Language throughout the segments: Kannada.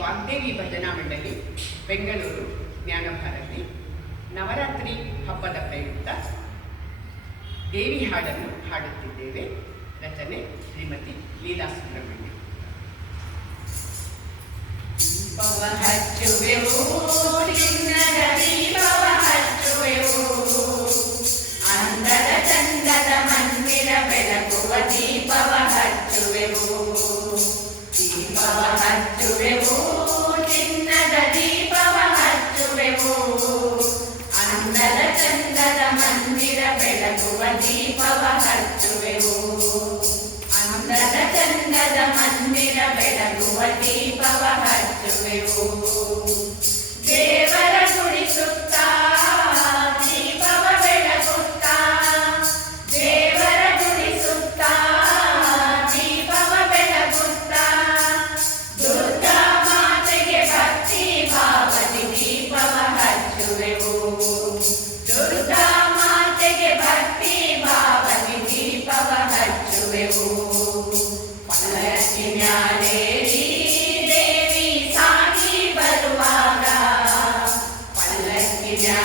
ವಾಗ್ದೇವಿ ಭಜನಾ ಮಂಡಳಿ ಬೆಂಗಳೂರು ಜ್ಞಾನಭಾರತಿ ನವರಾತ್ರಿ ಹಬ್ಬದ ಪ್ರಯುಕ್ತ ದೇವಿ ಹಾಡನ್ನು ಹಾಡುತ್ತಿದ್ದೇವೆ. ರಚನೆ ಶ್ರೀಮತಿ ಲೀಲಾ ಸುಬ್ರಹ್ಮಣ್ಯ.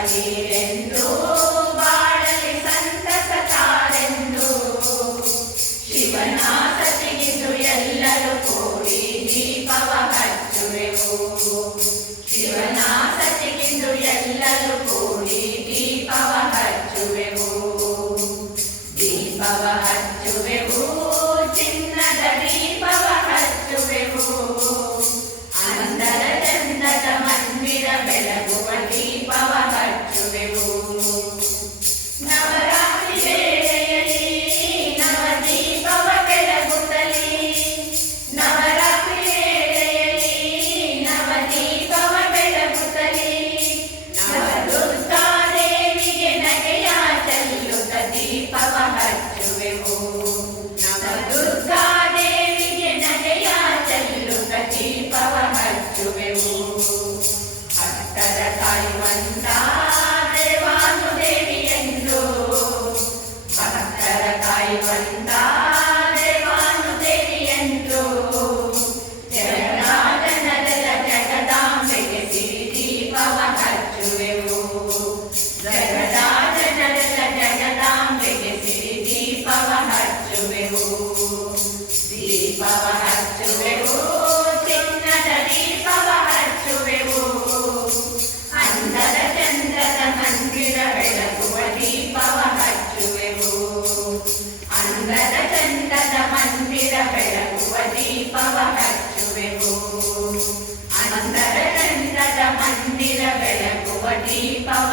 Aê. ಅಂದರ ಚಂದದ ಮಂದಿರ ಬೆಳಗುವ ದೀಪವ ಹಚ್ಚುವೆವು ಅಂದರ ಚಂದದ ಮಂದಿರ ಬೆಳಗುವ ದೀಪವ